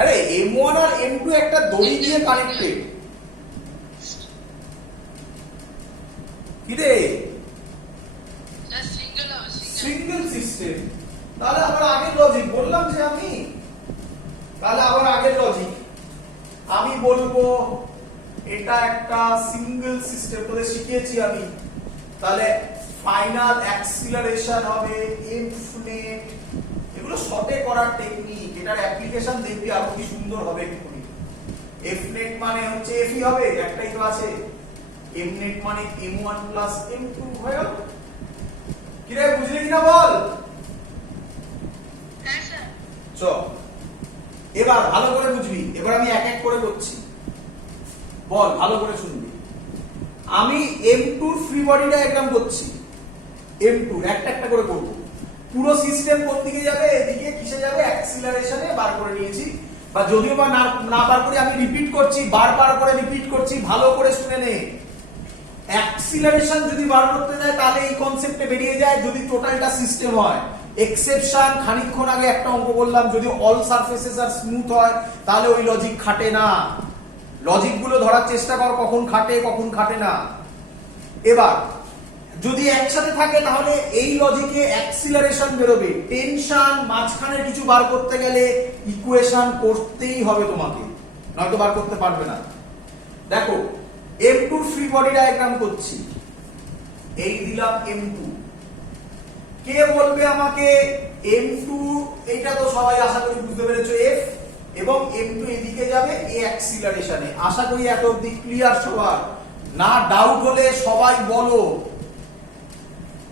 আরে m1 আর m2 একটা দড়ি দিয়ে কানেক্টেড। কি রে সিঙ্গেল সিস্টেম। তাহলে আবার আগের লজিক বললাম যে আমি, তাহলে আবার আগের লজিক আমি বলবো এটা একটা সিঙ্গেল সিস্টেম, তোদের শিখিয়েছি আমি। তাহলে ফাইনাল অ্যাক্সিলারেশন হবে f net। এগুলো শর্টে করার টেকনিক, এটার অ্যাপ্লিকেশন দেখবি আরো কি সুন্দর হবে এক্ষুনি। f net মানে হচ্ছে f ই হবে, একটাই তো আছে। m net মানে m1 m2 হয়ে গেল। কি রে বুঝলি কিনা বল? হ্যাঁ স্যার। চল এবার ভালো করে বুঝবি, এবার আমি এক এক করে করছি, বল ভালো করে শুনবি। আমি m2 এর ফ্রি বডি ডায়াগ্রাম করছি, m2 একটা একটা করে করব। পুরো সিস্টেম কোন দিকে যাবে? এদিকে। কিসে যাবে? অ্যাক্সিলারেশনে বার করে নিয়েছি, বা যদিও বা না বার করে আমি রিপিট করছি, বারবার করে রিপিট করছি, ভালো করে শুনে নে। অ্যাক্সিলারেশন যদি বার করতে যায় তাহলে এই কনসেপ্টে বেরিয়ে যায় যদি টোটালটা সিস্টেম হয়। এক্সেপশন খানিকক্ষণ আগে একটা অঙ্ক বললাম, যদি অল সারফেসেস আর স্মুথ হয় তাহলে ওই লজিক খাটে না। লজিক গুলো ধরার চেষ্টা কর কখন খাটে কখন খাটে না। এবার যদি একসাথে থাকে তাহলে এই লজিকে অ্যাক্সিলারেশন বেরোবে, টেনশন মাঝখানে কিছু বার করতে গেলে ইকুয়েশন করতেই হবে তোমাকে, নয়তো বার করতে পারবে না। দেখো m2 ফ্রি বডি ডায়াগ্রাম করছি, এই দিলাম m2। কে বলবে আমাকে m2? এটা তো সবাই আশা করি বুঝতে পেরেছো, f এবং m2 এদিকে যাবে এই অ্যাক্সিলারেশনে। আশা করি এত অবধি ক্লিয়ার সবার? না ডাউট হলে সবাই বলো,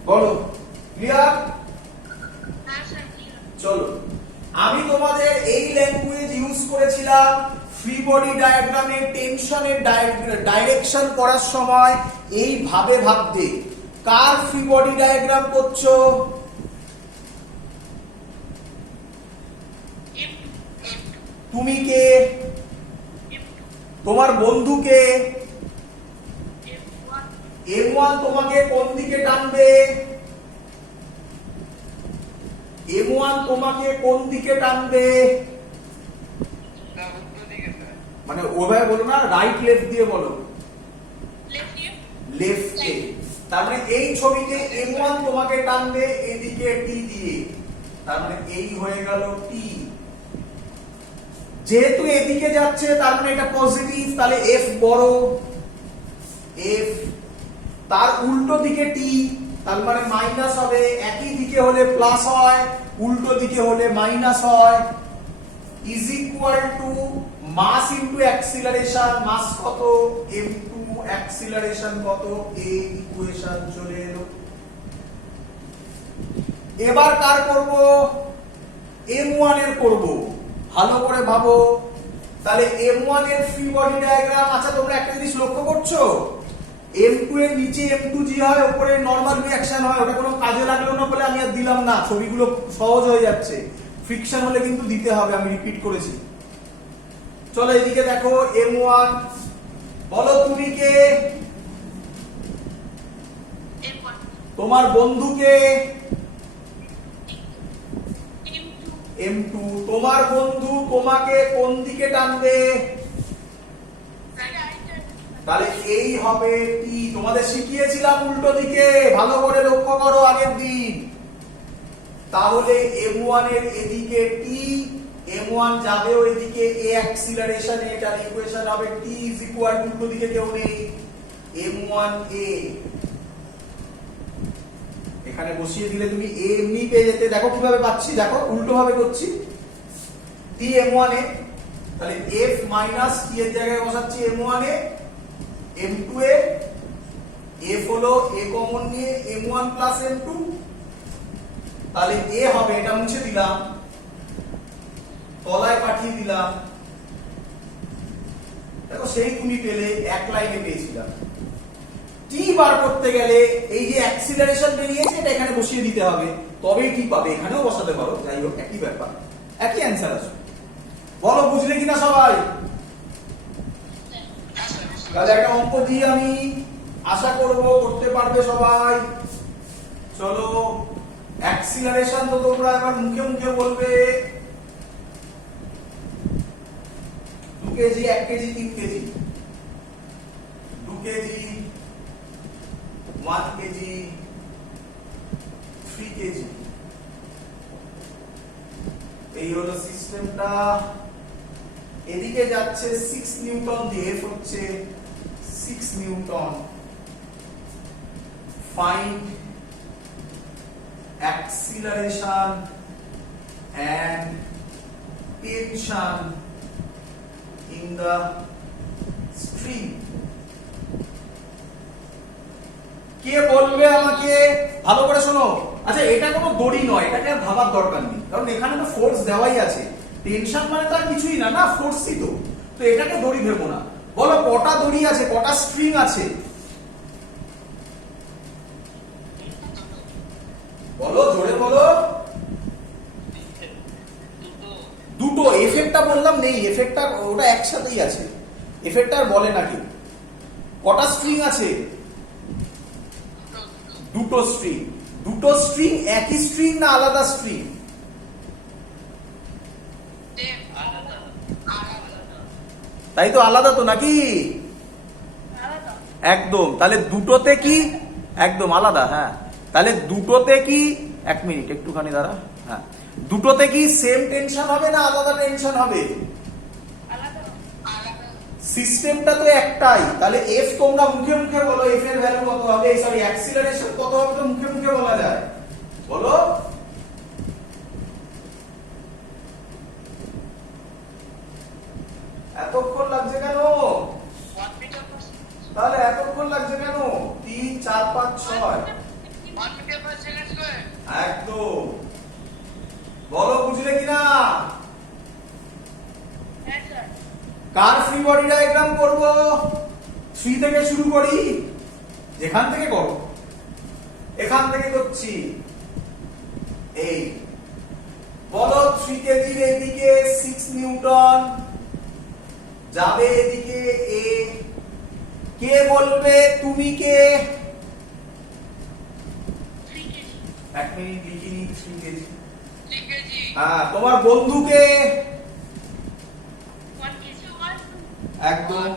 বলো ক্লিয়ার? হ্যাঁ স্যার। চলো আমি তোমাদের এই ল্যাঙ্গুয়েজ ইউজ করেছিলাম ফ্রি বডি ডায়াগ্রামে টেনশনের ডাইরেকশন করার সময় এইভাবে ভাবতে। কার ফ্রি বডি ডায়াগ্রাম করছো? তুমি কে? তোমার বন্ধুকে? m1 তোমাকে কোন দিকে টানবে? m1 তোমাকে কোন দিকে টানবে? মানে ওভাবে বলো না, রাইট লেফট দিয়ে বলো। লেফটে। তার মানে এই ছবিতে m1 তোমাকে টানবে এদিকে t দিয়ে, তার মানে এই হয়ে গেল t। যেহেতু এদিকে যাচ্ছে তার মানে এটা পজিটিভ, তাহলে f বড়, f। তার উল্টো দিকে t, তার মানে মাইনাস হবে। একই দিকে হলে প্লাস হয়, উল্টো দিকে হলে মাইনাস হয়। Is equal to mass into acceleration. Mass কত? m2, অ্যাক্সিলারেশন কত? এই ইকুয়েশন চলে এলো। এবার কার করব? m1 এর করব। ভালো করে ভাবো। তাহলে m1 এর ফ্রি বডি ডায়াগ্রাম। আচ্ছা তোমরা একটা জিনিস লক্ষ্য করছো, m2 এর নিচে m2g হয়, উপরে নরমাল রিঅ্যাকশন হয়। ওটা কোনো কাজে লাগলো না বলে আমি আর দিলাম না, ছবিগুলো সহজ হয়ে যাচ্ছে। ফ্রিকশন হলে কিন্তু দিতে হবে, আমি রিপিট করেছি। চলো এদিকে দেখো m1। বলো তুমি কে? তোমার বন্ধুকে? m2। তোমার বন্ধু তোমাকে কোন দিকে টানবে? তাহলে এই হবে t। তোমাদের শিখিয়েছিলাম উল্টো দিকে, ভালো করে লক্ষ্য করো আগের দিন। তাহলে m1 এর এদিকে t, m1 যাবেও এদিকে a অ্যাক্সিলারেশনে। এটার ইকুয়েশন হবে t ইজ ইকুয়াল টু, উল্টো দিকে কেউ নেই, m1a। এখানে বসিয়ে দিলে তুমি a এমনি পেয়ে যেতে। দেখো কিভাবে পাচ্ছি, দেখো উল্টো ভাবে করছি। t m1a, তাহলে f মাইনাস t এর জায়গায় বসাচ্ছি m1a, m2a। f হলো a কমন নিয়ে m1 প্লাস m2, তাহলে a হবে, এটা মুছে দিলাম, তলায় পাঠিয়ে দিলাম। দেখো সেই তুমি পেলে, এক লাইনে পেয়েছিলাম। t বার করতে গেলে এই যে অ্যাক্সিলারেশন বেরিয়েছে এটা এখানে বসিয়ে দিতে হবে, তবেই t পাবে। এখানেও বসাতে পারো, যাই হোক একই ব্যাপার, একই অ্যান্সার আসবে। বলো বুঝলে কিনা সবাই? তাহলে একটা অঙ্ক দিয়ে আমি আশা করব করতে পারবে সবাই। চলো অ্যাক্সিলারেশন তো তোমরা এবার মুখে মুখে বলবে। KG 1 KG 3 KG 2 KG 1 KG 3 KG. এই হলো সিস্টেমটা। এদিকে যাচ্ছে 6 নিউটন দিয়ে, এফ হচ্ছে 6 Newton. Find acceleration and tension in the string। কে বলবে আমাকে? ভালো করে শোনো। আচ্ছা, এটা কোনো দড়ি নয়, এটাকে আর ভাবার দরকার নেই, কারণ এখানে তো ফোর্স দেওয়াই আছে। টেনশন মানে তো আর কিছুই না, না ফোর্সই তো। তো এটাকে দড়ি ভেবো না। বলো কটা দড়ি আছে, কটা স্ট্রিং আছে? বলো, জোরে বলো। দুটো। এফেক্টটা বললাম নেই, এফেক্টটা ওটা একসাথেই আছে, এফেক্টটা আর বলে না কেউ। কটা স্ট্রিং আছে? দুটো স্ট্রিং। দুটো স্ট্রিং একই স্ট্রিং না আলাদা স্ট্রিং? তাই তো, আলাদা তো নাকি? একদম। তাহলে দুটোতে কি একদম আলাদা? হ্যাঁ। তাহলে দুটোতে কি, 1 মিনিট একটুখানি দাঁড়া। হ্যাঁ, দুটোতে কি সেম টেনশন হবে না আলাদা টেনশন হবে? সিস্টেমটা তো একটাই। তাহলে এফ তোমরা মুখে মুখে বলো, এফ এর ভ্যালু কত হবে, সরি অ্যাক্সিলারেশন কত হবে, তো মুখে মুখে বলা যায়। বলো। এতক্ষণ লাগছে কেন? তাহলে এতক্ষণ লাগছে কেন? 3 4 5 6 একদম। বলো বুঝলে কিনা? কার ফ্রি বডি ডায়াগ্রাম করব? 3 থেকে শুরু করি, যেখান থেকে করো। এখান থেকে করছি। এই বলো 3 কেজির এদিকে 6 নিউটন যাবে, এদিকে এ। কে বলবে? তুমি কে? 1 মিনিট লিখিনি। 3 কেজি। হ্যাঁ, তোমার বন্ধুকে? একদম।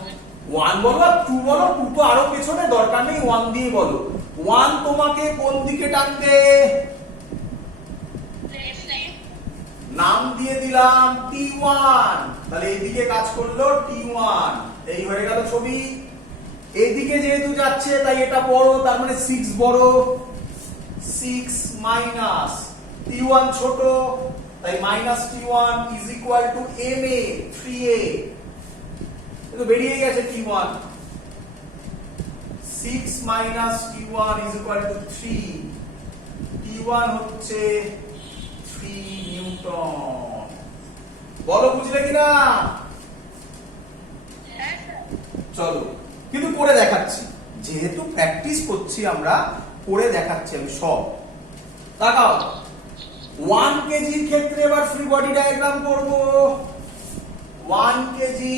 1 বলো আর 2 বলো। 2 তো আরো পেছনে, দরকার নেই, 1 দিয়ে বলো। 1 তোমাকে কোন দিকে টানবে? নাম দিয়ে দিলাম T1। তাহলে এইদিকে কাজ করলো T1। এই হয়ে গেল ছবি। এইদিকে যেহেতু যাচ্ছে তাই এটা বড়, তার মানে 6 বড়। 6 মাইনাস T1 ছোট, তাই minus T1 is equal two MA 3A। তো বেরিয়ে গেছে T1। 6 minus T1 is equal two 3। T1 হচ্ছে 3 নিউটন। বলো বুঝলে কিনা? চলো, কিন্তু করে দেখাচ্ছি, যেহেতু প্র্যাকটিস করছি আমরা, করে দেখাচ্ছি আমি সব। তাকাও, 1 কেজির ক্ষেত্রে এবার ফ্রি বডি ডায়াগ্রাম করব। 1 কেজি।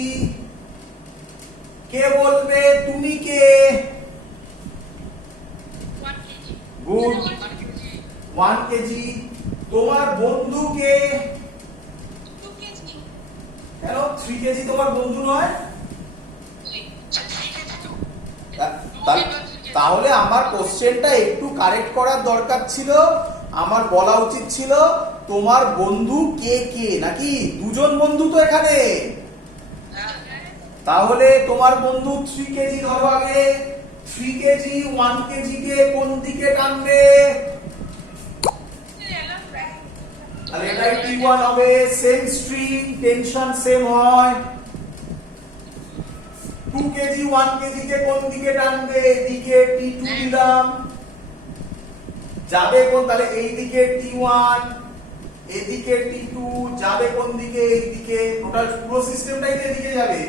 কে বলবে? তুমি কে? গুড। 1 কেজি। তোমার বন্ধুকে? কেন 3 কেজি তোমার বন্ধু নয়? তাহলে আমার কোশ্চেনটা একটু কারেক্ট করার দরকার ছিল। আমার বলা উচিত ছিল তোমার বন্ধু কে কে, নাকি দুজন বন্ধু তো এখানে। তাহলে তোমার বন্ধু 3 কেজি ধরো আগে। 3 কেজি 1 কেজি কে কোন দিকে টানবে? তাহলে এটাই T1 হবে। সেম স্ট্রিং, টেনশন সেম হয়। 2 কেজি 1 কেজি কে কোন দিকে টানবে? এদিকে T2 দিলাম। যাবে কোন? তাহলে এই দিকে T1, এদিকে T2, যাবে কোন দিকে? এইদিকে। টোটাল পুরো সিস্টেমটাই এদিকে যাবে।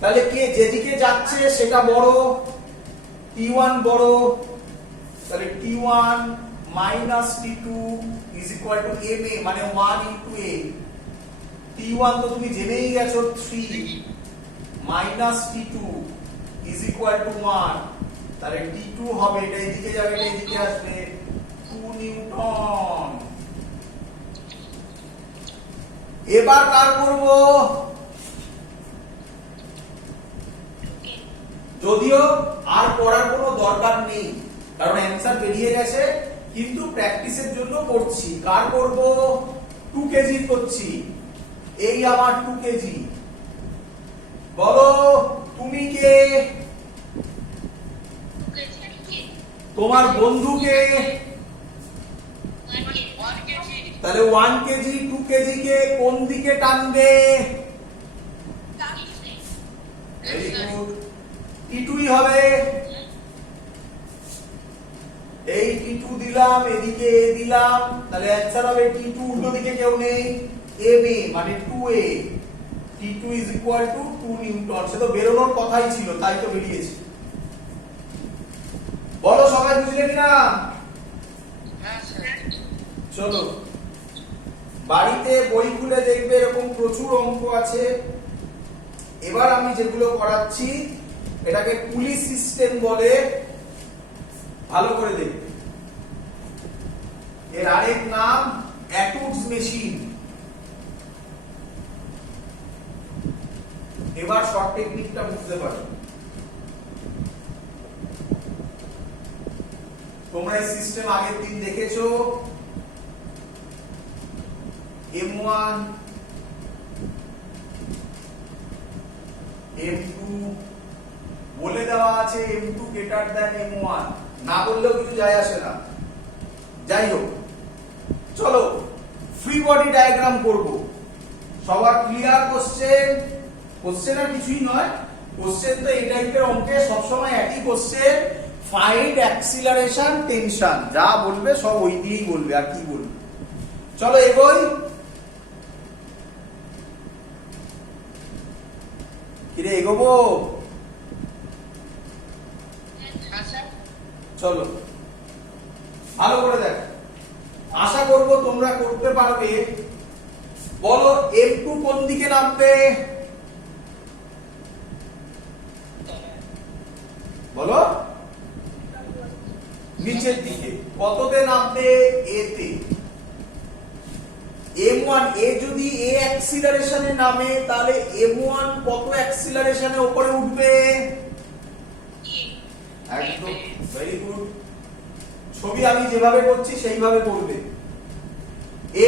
তাহলে কে যেদিকে যাচ্ছে সেটা বড়, T1 বড়। তাহলে T1 minus T2 is equal two MA, মানে 1 ইনটু A। T1 তো তুমি জেনেই গেছো 3 minus T2 is equal two 1। তাহলে T2 হবে, এটা এদিকে যাবে, এটা এদিকে আসবে, 2 নিউটন। এবার কার করব? যদিও আর করার কোনো দরকার নেই, কারণ অ্যান্সার বেরিয়ে গেছে, কিন্তু প্র্যাকটিসের জন্য করছি। কার করব? 2 কেজি করছি। এই আমার 2 কেজি। বলো তুমি কে? তোমার বন্ধুকে? তাহলে 1 কেজি 2 কেজি কে কোন দিকে টানবে? ভেরি গুড, টি2ই হবে। এই টি2 দিলাম, এদিকে এ দিলাম, তাহলে অ্যানসার হবে টি2। উল্টো দিকে কেউ নেই, এম এ মানে 2a। টি2 ইজ ইকুয়াল টু 2 নিউটন। সে তো বেরোনোর কথাই ছিল, তাই তো বেরিয়েছে। বলো সবাই বুঝলে কিনা? চলো বাড়িতে বই খুলে দেখবে, এরকম প্রচুর অঙ্ক আছে। এবার আমি যেগুলো করাচ্ছি এটাকে পুলি সিস্টেম বলে, ভালো করে দেখবে। এর আরেক নাম অ্যাটুডস মেশিন। এবার শর্ট টেকনিকটা বুঝতে পারো। তোমরা এই সিস্টেম আগের দিন দেখেছো। M1 M2 বলে দেওয়া আছে, M2 গ্রেটার দ্যান M1, না বললেও কিছু যায় আসে না। যাই হোক, চলো ফ্রি বডি ডায়াগ্রাম করব। সবার ক্লিয়ার? কোশ্চেন আর কিছুই নয়। কোশ্চেন তো এই টাইপের অঙ্কে সবসময় একই কোশ্চেন, ফাইন্ড অ্যাক্সিলারেশন টেনশন। যা বলবে সব ওই দিয়েই বলবে, আর কি বলবে। চলো এগোই। কিরে এগোবো? চলো ভালো করে দেখ, আশা করব তোমরা করতে পারবে। বলো M2 কোন দিকে নামবে? বলো নিচের দিকে। কততে নামবে? A তে। M1 এ যদি A অ্যাক্সিলারেশনে নামে, তাহলে M1 কত অ্যাক্সিলারেশনে উপরে উঠবে? একদম, ভেরি গুড। ছবি আমি যেভাবে করছি সেইভাবে করবে।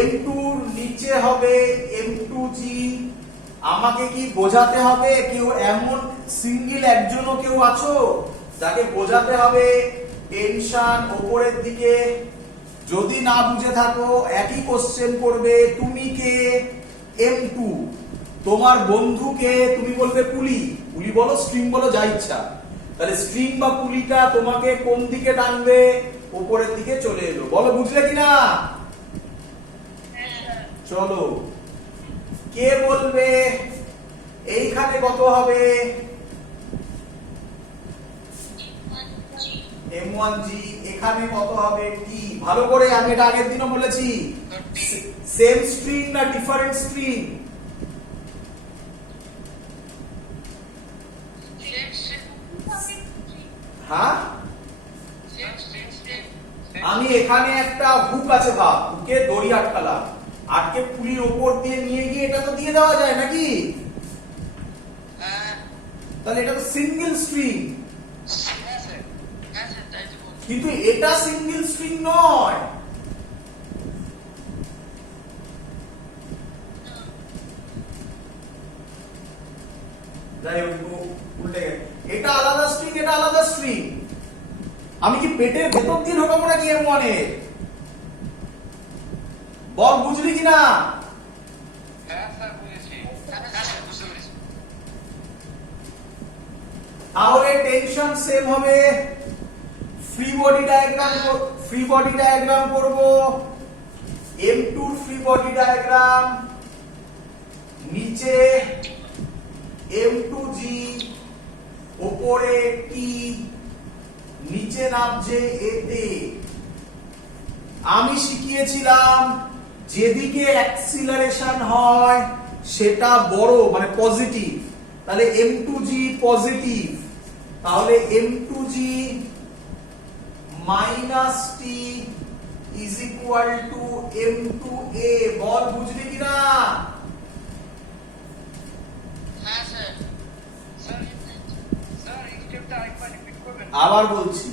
M2 নিচে হবে M2G। আমাকে কি বোঝাতে হবে? কেউ এমন সিঙ্গেল একজনও কেউ আছো যাকে বোঝাতে হবে টেনশন উপরের দিকে? যদি না বুঝে থাকো একই কোশ্চেন করবে। তুমি কে? M2। তোমার বন্ধুকে তুমি বলবে পুলি। পুলি বলো, স্ট্রিং বলো, যা ইচ্ছা। তাহলে স্ট্রিং বা পুলিটা তোমাকে কোন দিকে টানবে? উপরের দিকে চলে এলো। বলো বুঝলে কিনা? চলো কে বলবে এইখানে কত হবে? M1G। এখানে কত হবে? T। ভালো করে, আমি এটা আগের দিনও বলেছি। সেম স্ট্রিং না ডিফারেন্ট স্ট্রিং? হ্যাঁ, আমি এখানে একটা হুক আছে, ভাব, হুকে দড়ি আটকালাম, আটকে পুলির ওপর দিয়ে নিয়ে গিয়ে এটা তো দিয়ে দেওয়া যায় নাকি? তাহলে এটা তো সিঙ্গেল স্ট্রিং, কিন্তু এটা সিঙ্গেল স্ট্রিং নয়। যাই হোক, উল্টে গেছে। এটা আলাদা স্ট্রিং, এটা আলাদা স্ট্রিং। আমি কি পেটের ভেতর দিয়ে ঢোকাবো নাকি M1 এ? বল বুঝলি কিনা? তাহলে টেনশন সেম হবে। ফ্রি বডি ডায়াগ্রাম করব। M2 free body diagram. নিচে M2G, উপরে T, নিচে নামছে এতে। আমি শিখিয়েছিলাম যেদিকে অ্যাক্সিলারেশন হয় সেটা বড়, মানে পজিটিভ। তাহলে M2G পজিটিভ, তাহলে M2G minus T is equal two M2A। বল বুঝলি কিনা? আবার বলছি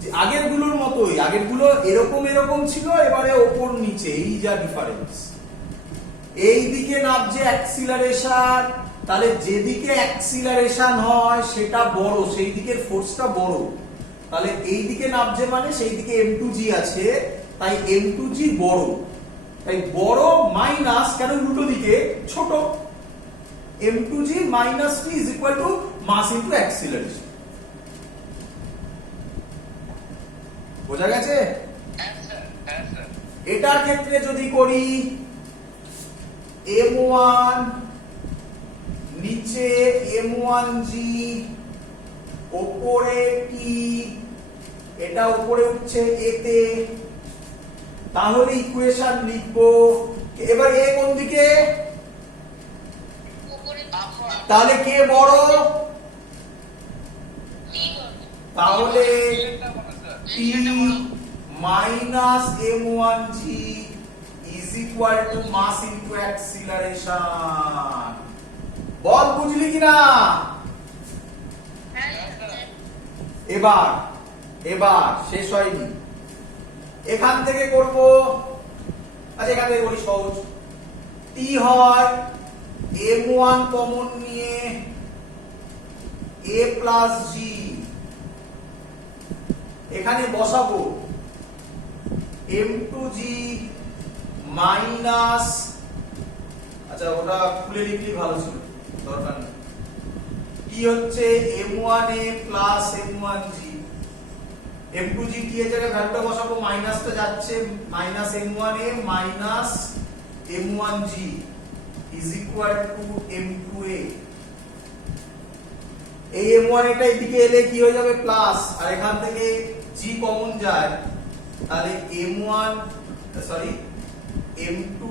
যে আগের গুলোর মতোই, আগের গুলো এরকম এরকম ছিল, এবারে ওপর নিচে, এই যা ডিফারেন্স। এই দিকে নামছে অ্যাক্সিলারেশন, তাহলে যেদিকে অ্যাক্সিলারেশন হয় সেটা বড়, সেই দিকের ফোর্সটা বড়। তাহলে এই দিকে নামছে মানে সেই দিকে m2g আছে, তাই m2g বড়। তাই বড় মাইনাস, কেন উল্টো দিকে ছোট, m2g minus p is equal to mass into acceleration। বোঝা গেছে? এটার ক্ষেত্রে যদি করি m1 নিচে m1g ওপরে t, এটা উপরে উঠছে a তে, তাহলে ইকুয়েশন লিখবো। এবার a কোন দিকে? তাহলে কে বড়? তাহলে t minus m1g is equal to mass into acceleration। বল বুঝলি কিনা? এবার শেষ হয়নি, এখান থেকে করব। আচ্ছা এখান থেকে করি সহজ, t হয় m1 কমন নিয়ে a প্লাস g, এখানে বসাবো m2g মাইনাস, আচ্ছা ওটা খুলে লিখলেই ভালো ছিল, দরকার নেই। কি হচ্ছে m1a প্লাস m1g, m2g কি এর জায়গায় ভ্যালুটা বসাবো, মাইনাসটা যাচ্ছে, minus m1a minus m1g is equal to m2a। এই m1 এটা এদিকে এলে কি হয়ে যাবে প্লাস, আর এখান থেকে g কমন যায়, তাহলে m1 sorry m2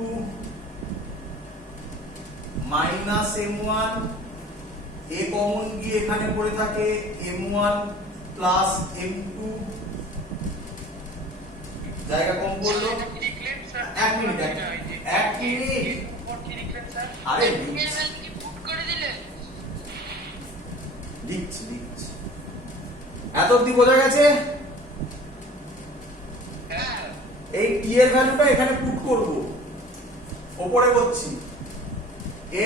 minus m1, a common গিয়ে এখানে পড়ে থাকে m1 প্লাস m2, জায়গা কম পড়লো। এক মিনিট আরে দিচ্ছি। এত অব্দি বোঝা গেছে? এই t এর ভ্যালুটা এখানে পুট করব, উপরে করছি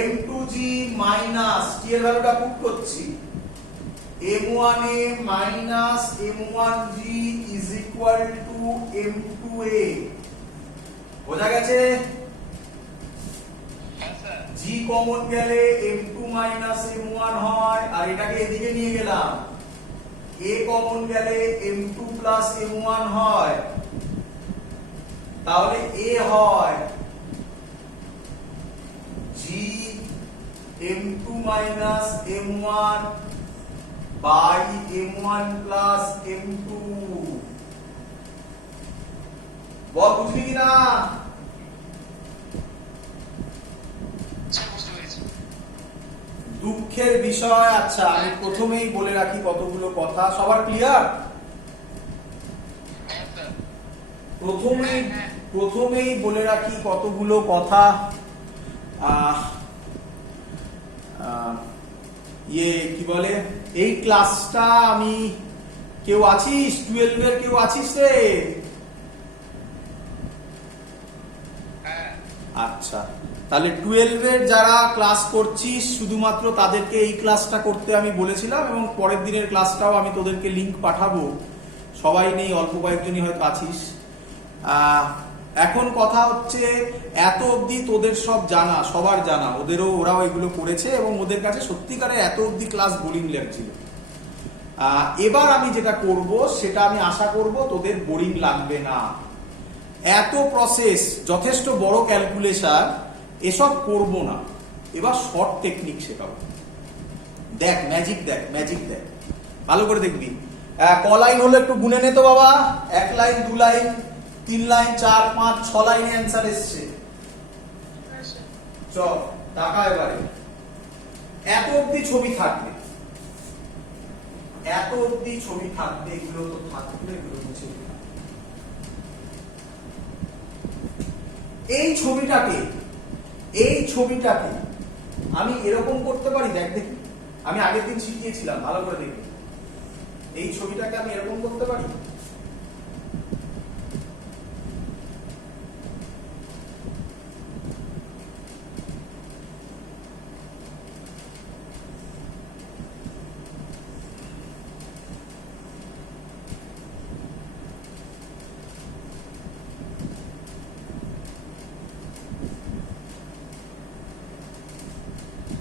m2g মাইনাস t এর ভ্যালুটা পুট করছি m1a minus m1g is equal to m2a। বোঝা গেছে? g কমন গেলে m2 মাইনাস m1 হয়, আর এটাকে এদিকে নিয়ে গেলাম, a কমন গেলে m2 প্লাস m1 হয়, তাহলে a হয় g m2 minus m1 by m1 plus m2। বল বুঝলি কিনা? দুঃখের বিষয়। আচ্ছা আমি প্রথমেই বলে রাখি কতগুলো কথা, সবার ক্লিয়ার? প্রথমেই বলে রাখি কতগুলো কথা। কি বলে, এই ক্লাসটা আমি, কেউ আছিস 12 এর, কেউ আছিস রে? আচ্ছা তাহলে 12 এর যারা ক্লাস করছিস শুধুমাত্র তাদেরকে এই ক্লাসটা করতে আমি বলেছিলাম, এবং পরের দিনের ক্লাসটাও আমি তোদেরকে লিংক পাঠাবো। সবাই নেই, অল্প কয়েকজনই হয়তো আছিস। এখন কথা হচ্ছে এত অবধি তোদের সব জানা, সবার জানা, ওরাও এগুলো করেছে এবং ওদের কাছে সত্যিকারে এত অবধি ক্লাস বোরিং লাগছিল। এবার আমি যেটা করব সেটা আমি আশা করব তোদের বোরিং লাগবে না। এত প্রসেস, যথেষ্ট বড় ক্যালকুলেশন, এসব করব না। এবার শর্ট টেকনিক শেখাবো। দেখ ম্যাজিক, দেখ ভালো করে দেখবি। ক লাইন হলো একটু গুনে নে তো বাবা, 1 লাইন 2 লাইন 3 লাইন 4 5 6 লাইনে অ্যান্সার এসছে। চল টাকা এবারে এত অবধি ছবি থাকবে, এগুলো তো থাকবে, এগুলো মুছে দিলাম। এই ছবিটাকে আমি এরকম করতে পারি। দেখ দেখি, আমি আগের দিন শিখিয়েছিলাম, ভালো করে দেখি। এই ছবিটাকে আমি এরকম করতে পারি?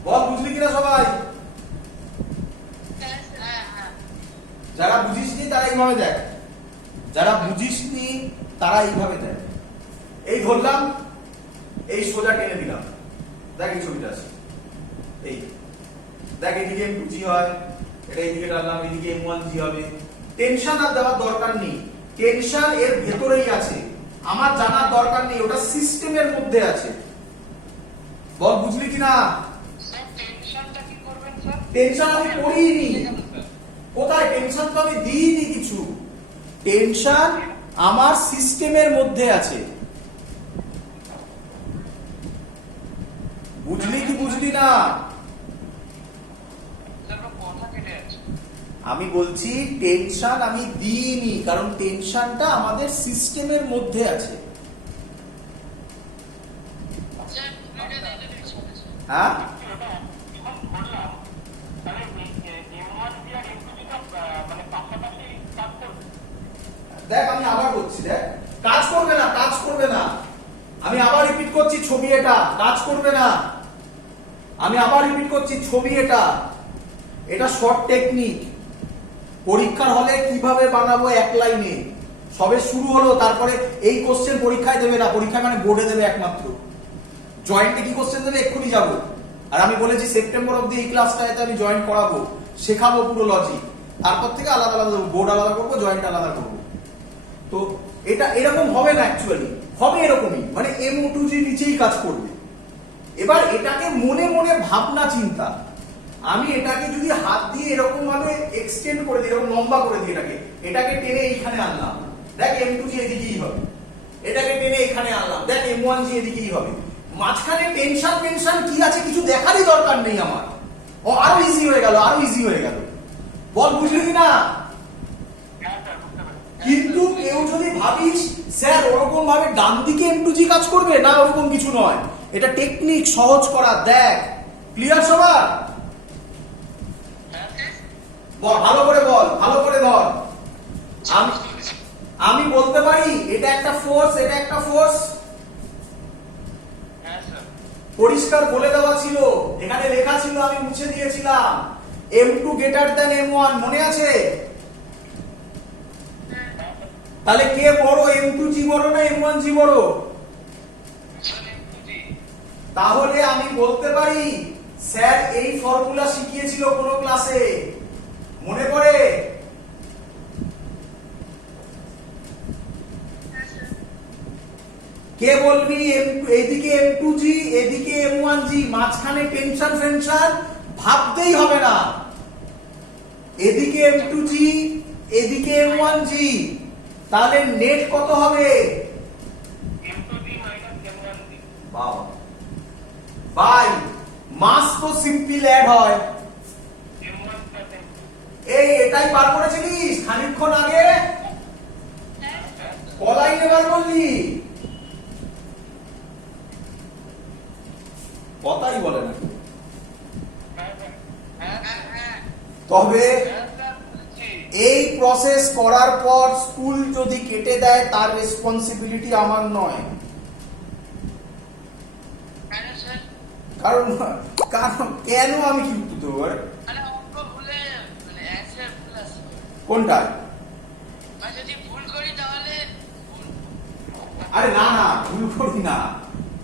বল বুঝলি কিনা সবাই? যারা বুঝিসনি তারা এইভাবে দেখ, যারা বুঝিসনি তারা এইভাবে দেখ। এই ধরলাম, এই সোজা টেনে দিলাম, দেখ এই ছবিটা আছে, এই দেখ এদিকে M2G হয়, এটা এইদিকে টানলাম, এদিকে M1G হবে। টেনশন আর দেওয়ার দরকার নেই, টেনশন এর ভেতরেই আছে, আমার জানার দরকার নেই, ওটা সিস্টেমের মধ্যে আছে। বল বুঝলি কিনা? টেনশন আমি করিনি, কোথায় টেনশন তো আমি দিইনি কিছু, টেনশন আমার সিস্টেমের মধ্যে আছে। বুঝলি কি বুঝলি না? আমি বলছি টেনশন আমি দিইনি, কারণ টেনশনটা আমাদের সিস্টেমের মধ্যে আছে। হ্যাঁ, দেখ আমি আবার বলছি, দেখ কাজ করবে না, কাজ করবে না, আমি আবার রিপিট করছি, ছবি এটা কাজ করবে না, আমি আবার রিপিট করছি, ছবি এটা, এটা শর্ট টেকনিক। পরীক্ষার হলে কিভাবে বানাবো এক লাইনে, সবে শুরু হলো, তারপরে এই কোশ্চেন পরীক্ষায় দেবে না, পরীক্ষায় মানে বোর্ডে দেবে একমাত্র। জয়েন্টে কি কোশ্চেন দেবে এক্ষুনি যাবো, আর আমি বলেছি সেপ্টেম্বর অবধি এই ক্লাসটাতে আমি জয়েন করাবো, শেখাবো পুরো লজিক, তারপর থেকে আলাদা আলাদা বোর্ড আলাদা করবো, জয়েন্ট আলাদা করবো। তো এটা এরকম হবে না, অ্যাকচুয়ালি হবে এরকমই, মানে M2G নিচেই কাজ করবে। এবার এটাকে মনে মনে ভাবনা চিন্তা, আমি এটাকে যদি হাত দিয়ে এরকম ভাবে এক্সটেন্ড করে দিই, এরকম লম্বা করে দিই, এটাকে টেনে এইখানে আনলাম, দেখ M2G এদিকেই হবে, এটাকে টেনে এখানে আনলাম, দেখ M1G এদিকেই হবে। মাঝখানে টেনশন টেনশন কি আছে কিছু দেখারই দরকার নেই আমার, ও আরো ইজি হয়ে গেল, আরো ইজি হয়ে গেল। বল বুঝলি কি না? কিন্তু কেউ যদি ভাবিস স্যার ওরকম ভাবে ডান দিকে M2G কাজ করবে না, ওরকম কিছু নয়, এটা টেকনিক সহজ করা। দেখ ক্লিয়ার সবার? বল ভালো করে, বল ভালো করে ধর। আমি বলতে পারি এটা একটা ফোর্স, এটা একটা ফোর্স, পরিষ্কার বলে দেওয়া ছিল, এখানে লেখা ছিল, আমি মুছে দিয়েছিলাম, M2 গ্রেটার দ্যান M1, মনে আছে? তাহলে কে বড়, M2G বড় না M1G বড়? তাহলে আমি বলতে পারি স্যার এই ফর্মুলা শিখিয়েছিল কোন ক্লাসে, মনে পড়ে? কে বলবি? এদিকে M2G এদিকে M1G, মাঝখানে টেনশন ফেনশন ভাবতেই হবে না, এদিকে M2G এদিকে M1G, তাহলে নেট কত হবে? বাবা বাই মাস তো সিম্পল অ্যাড হয়, এই এটাই বার করেছিলিস খানিকক্ষণ আগে, কলাই নেবার বললি, কথাই বলে না। তবে এই প্রসেস করার পর স্কুল যদি কেটে দেয় তার রেসপন্সিবিলিটি আমার নয়, কারণ কারণ কেন আমি কি উত্তর দেবো? কোনটা? আরে না না, ভুল করি না,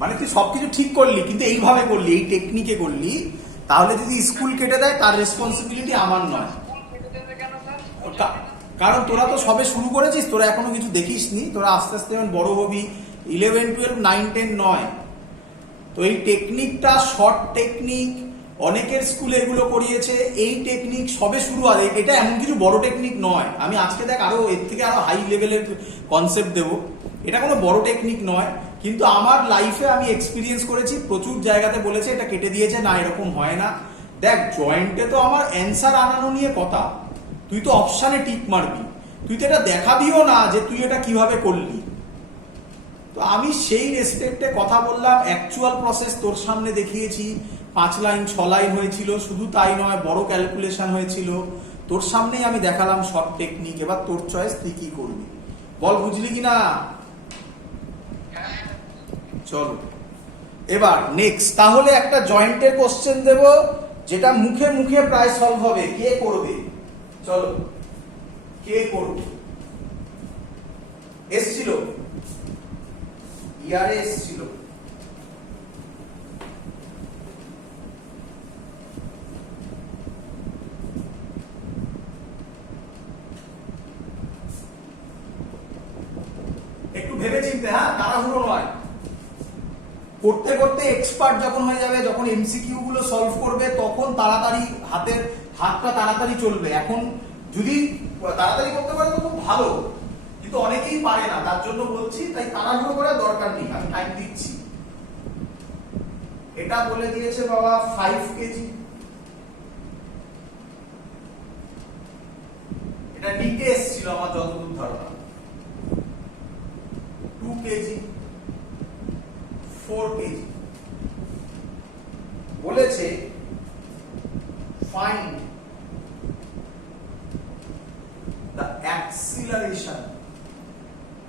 মানে তুই সবকিছু ঠিক করলি কিন্তু এইভাবে করলি, এই টেকনিকে করলি, তাহলে যদি স্কুল কেটে দেয় তার রেসপন্সিবিলিটি আমার নয়। কারণ তোরা তো সবে শুরু করেছিস, তোরা এখনো কিছু দেখিসনি, তোরা আস্তে আস্তে যেমন বড় হবি, 11, 12, 9, 10 নয়। তো এই টেকনিকটা শর্ট টেকনিক, অনেকের স্কুলে এগুলো করিয়েছে, এই টেকনিক সবে শুরু হয়, এটা এমন কিছু বড় টেকনিক নয়। আমি আজকে দেখ আরো এর থেকে আরো হাই লেভেলের কনসেপ্ট দেবো, এটা কোনো বড় টেকনিক নয়, কিন্তু আমার লাইফে আমি এক্সপিরিয়েন্স করেছি, প্রচুর জায়গাতে বলেছে এটা কেটে দিয়েছে, না এরকম হয় না। দেখ জয়েন্টে তো আমার অ্যান্সার আনানো নিয়ে কথা, তুই তো অপশানে টিক মারবি, তুই তো এটা দেখাবিও না যে তুই এটা কিভাবে করলি। তো আমি সেই রেসপেক্টে কথা বললাম, অ্যাকচুয়াল প্রসেস তোর সামনে দেখিয়েছি, 5 লাইন 6 লাইন হয়েছিল, শুধু তাই নয় বড় ক্যালকুলেশন হয়েছিল, তোর সামনেই আমি দেখালাম শর্ট টেকনিক। এবার তোর চয়েস, তুই কি করবি বল, বুঝলি কি না? চলো এবার নেক্সট, তাহলে একটা জয়েন্টের কোশ্চেন দেব যেটা মুখে মুখে প্রায় সলভ হবে। কে করবে? চলো, কে করবে? এসছিল, ইয়ারে এসছিল। একটু ভেবে চিন্তে, হ্যাঁ, তাড়াহুড়ো নয়। করতে করতে এক্সপার্ট যখন হয়ে যাবে, যখন এমসিকিউ গুলো সলভ করবে, তখন তাড়াতাড়ি হাতটা তাড়াতাড়ি চলবে। এখন যদি তাড়াতাড়ি করতে পারে তো খুব ভালো, কিন্তু অনেকেই পারে না, তার জন্য বলছি, তাই তাড়াহুড়ো করার দরকার নেই, আমি টাইম দিচ্ছি। এটা বলে দিয়েছে বাবা 5 কেজি, এটা নিতে এসেছিল আমার যতদূর ধারণা। 2 কেজি, 4 কেজি বলেছে find the acceleration,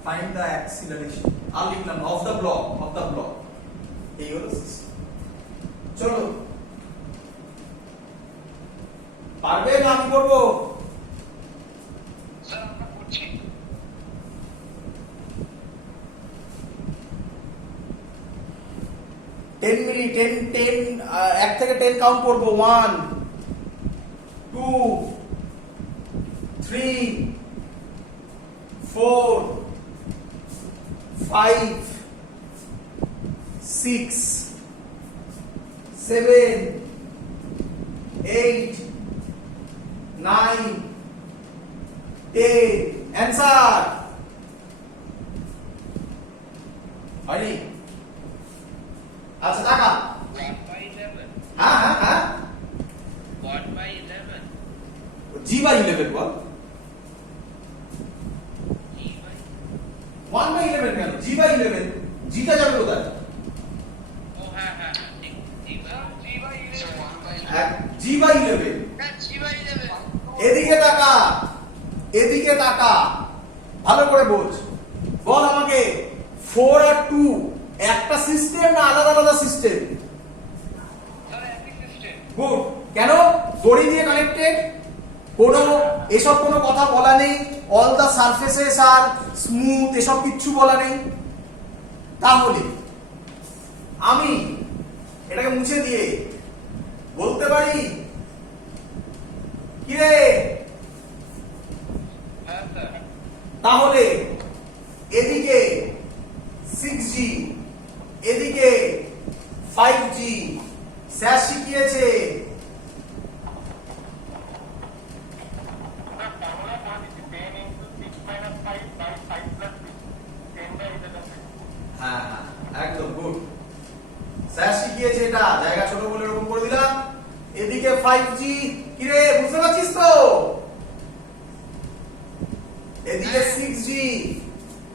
find the acceleration, আর লিখলাম of the block, এই হলো system। চলো, পারবে না আমি করবো? স্যার আমরা করছি। 10 মিনিট, 10 1 থেকে 10 কাউন্ট করবো। 1 2 3 4 5 6 7 8 9 10 অ্যান্সার হয়নি? আচ্ছা টাকা, 1/11, হ্যাঁ হ্যাঁ হ্যাঁ, 1/11, G/11 বল। G/, 1/11 কেন? G/11, জিটা যাবে কোথায়? ও হ্যাঁ হ্যাঁ হ্যাঁ, ঠিক, G/11, 1/11, হ্যাঁ, G/11। হ্যাঁ G/11, এদিকে তাকা, এদিকে তাকা, ভালো করে বোঝ। বল আমাকে 4 আর 2 একটা সিস্টেম না আলাদা আলাদা সিস্টেম? স্যার একই সিস্টেম। গুড। কেন? দড়ি দিয়ে কানেক্টেড, কোনো এসব কোনো কথা বলা নেই, all the surfaces are smooth, এসব কিচ্ছু বলা নেই। তাহলে আমি এটাকে মুছে দিয়ে বলতে পারি কি রে? হ্যাঁ স্যার, তাহলে এদিকে 6G, এদিকে 5G, স্যার শিখিয়েছে হ্যাঁ হ্যাঁ একদম গুড, স্যার শিখিয়েছে এটা, জায়গা ছোট বলে এরকম করে দিলাম। এদিকে 5G, কি রে বুঝতে পারছিস তো? এদিকে 6G,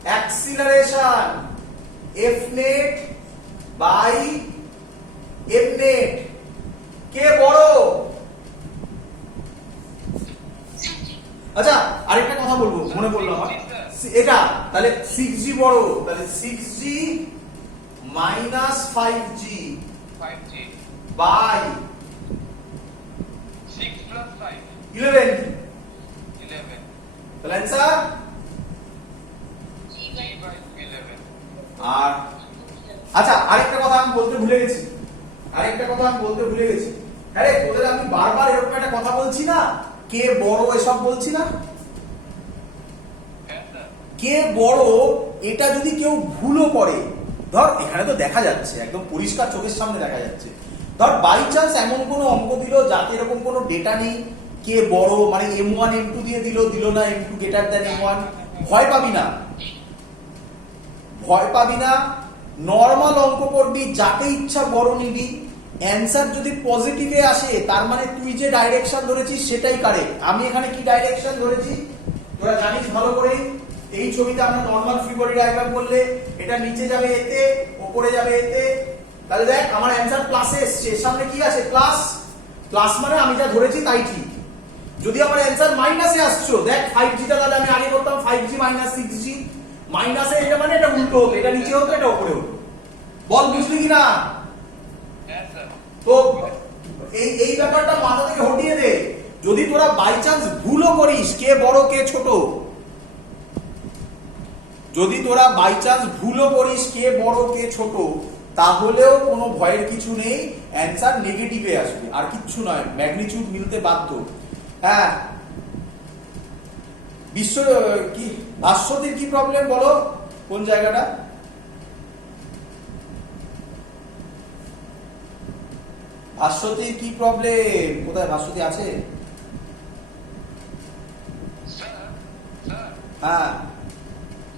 acceleration F net by M net, কে বড়? আচ্ছা আরেকটা কথা বলবো, মনে পড়লো আমার, এটা তাহলে 6G বড়, তাহলে 6G minus 5G 5G, by 6 plus 5, 11, 11, তাহলে অ্যান্সার G/11, আর আচ্ছা আরেকটা কথা আমি বলতে ভুলে গেছি, আরে তোদের আমি বারবার এরকম একটা কথা বলছি না, কে বড় এসব বলছি না, হ্যাঁ স্যার, কে বড় এটা যদি কেউ ভুলও করে, ধর এখানে তো দেখা যাচ্ছে, একদম পরিষ্কার চোখের সামনে দেখা যাচ্ছে, ধর বাই চান্স এমন কোনো অঙ্ক দিল যাতে এরকম কোনো ডেটা নেই, কে বড় মানে M1 M2 দিয়ে দিল না M2 গ্রেটার দ্যান M1, ভয় পাবি না, নর্মাল অঙ্ক করবি, যাকে ইচ্ছা বড় নিবি, অ্যান্সার যদি পজিটিভে আসে তার মানে তুই যে ডাইরেকশন ধরেছিস সেটাই কারেক্ট। আমি এখানে কি ডাইরেকশন ধরেছি তোরা জানিস ভালো করে। এই ছবিতে আমরা নরমাল ফ্রি বডি ডায়াগ্রাম করলে এটা নিচে যাবে এতে, উপরে যাবে এতে। তাহলে দেখ আমার অ্যান্সার প্লাসে এসছে, এর সামনে কি আছে প্লাস। প্লাস মানে আমি যা ধরেছি তাই ঠিক। যদি আমার অ্যান্সার মাইনাসে আসছো, দেখ 5G টা তাহলে আমি আগে করতাম 5G মাইনাস 6G। মাইনাসে এটা মানে এটা উল্টো হতো, এটা নিচে হতো এটা উপরে হতো। বল বুঝলি কি না? হ্যাঁ স্যার। তো এই ব্যাপারটা মাথা থেকে হটিয়ে দে। যদি তোরা বাই চান্স ভুলও করিস কে বড় কে ছোট, যদি তোরা বাই চান্স ভুলও করিস কে বড় কে ছোট, তাহলেও কোনো ভয়ের কিছু নেই, অ্যান্সার নেগেটিভে আসবে আর কিচ্ছু নয়, ম্যাগনিটিউড মিলতে বাধ্য। হ্যাঁ বিশ্ব কি ভাস্বতীর কি প্রবলেম বলো, কোন জায়গাটা? ভাস্বতীর কি প্রবলেম, কোথায় ভাস্বতী আছে? স্যার স্যার হ্যাঁ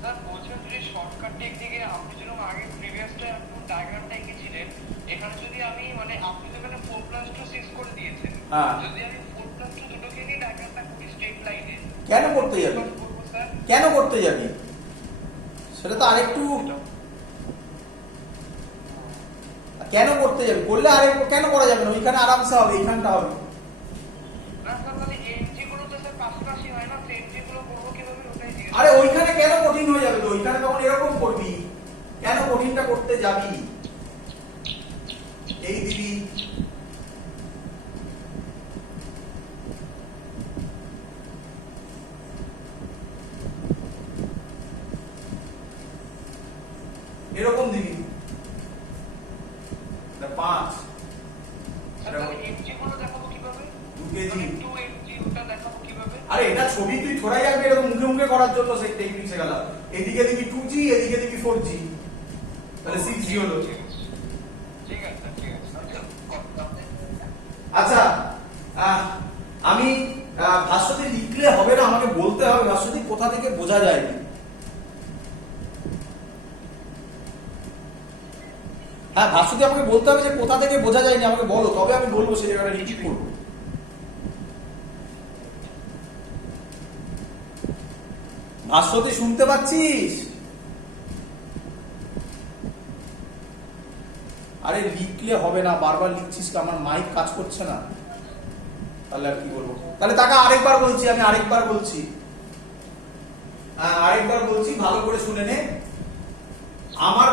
স্যার বলছেন যদি শর্টকাট টেকনিকে আপনি যেরকম আগে প্রিভিয়াসটা একটু ডায়াগ্রামটা এঁকেছিলেন, এখানে যদি আমি মানে আপনি তো এখানে 4+2 6 করে দিয়েছেন, হ্যাঁ। যদি আমি 4+2 দুটোকে নিয়ে ডায়াগ্রামটা করি স্ট্রেট লাইনে, কেন করতে যাবি, করবো স্যার? কেন করতে যাবি? সেটা তো আরেকটু, কেন করতে যাবি? করলে আরেকটু কেন করা যাবে না? ওইখানে আরামসে হবে, এইখানটা হবে। না স্যার মানে এনজি গুলো তো স্যার পাশাপাশি হয় না, এনজি গুলো করবো কিভাবে ওটাই জিজ্ঞেস। আরে ওইখানে কেন কঠিন হয়ে যাবে? তো ওইখানে তখন এরকম করবি, কেন কঠিনটা করতে যাবি? এই দিবি, এরকম দিবি 5 স্যার তাহলে এনজি গুলো দেখাবো কিভাবে? 2 কেজি। 2 এনজি ওটা দেখাবো কিভাবে? আরে এটা ছবি তুই থোড়াই যাবি এরকম মুখে মুখে করার জন্য সেই টেকনিক শেখালাম। এদিকে দিবি 2G, এদিকে দিবি 4G, তাহলে 6G হলো। ঠিক আছে ঠিক আছে। আচ্ছা আমি ভাস্বতী লিখলে হবে না, আমাকে বলতে হবে ভাস্বতী কোথা থেকে বোঝা যায়। হ্যাঁ ভাস্বতী আমাকে বলতে হবে যে কোথা থেকে বোঝা যায়নি, আমাকে বলো, তবে আমি বলবো সেই জায়গাটা রিপিট করবো। ভাস্বতী শুনতে পাচ্ছিস? আরে লিখলে হবে না, বারবার লিখছিস, আমার মাইক কাজ করছে না, তাহলে আর কি বলবো? তাহলে তাকে আরেকবার বলছি, আমি আরেকবার বলছি, ভালো করে শুনে নে। আমার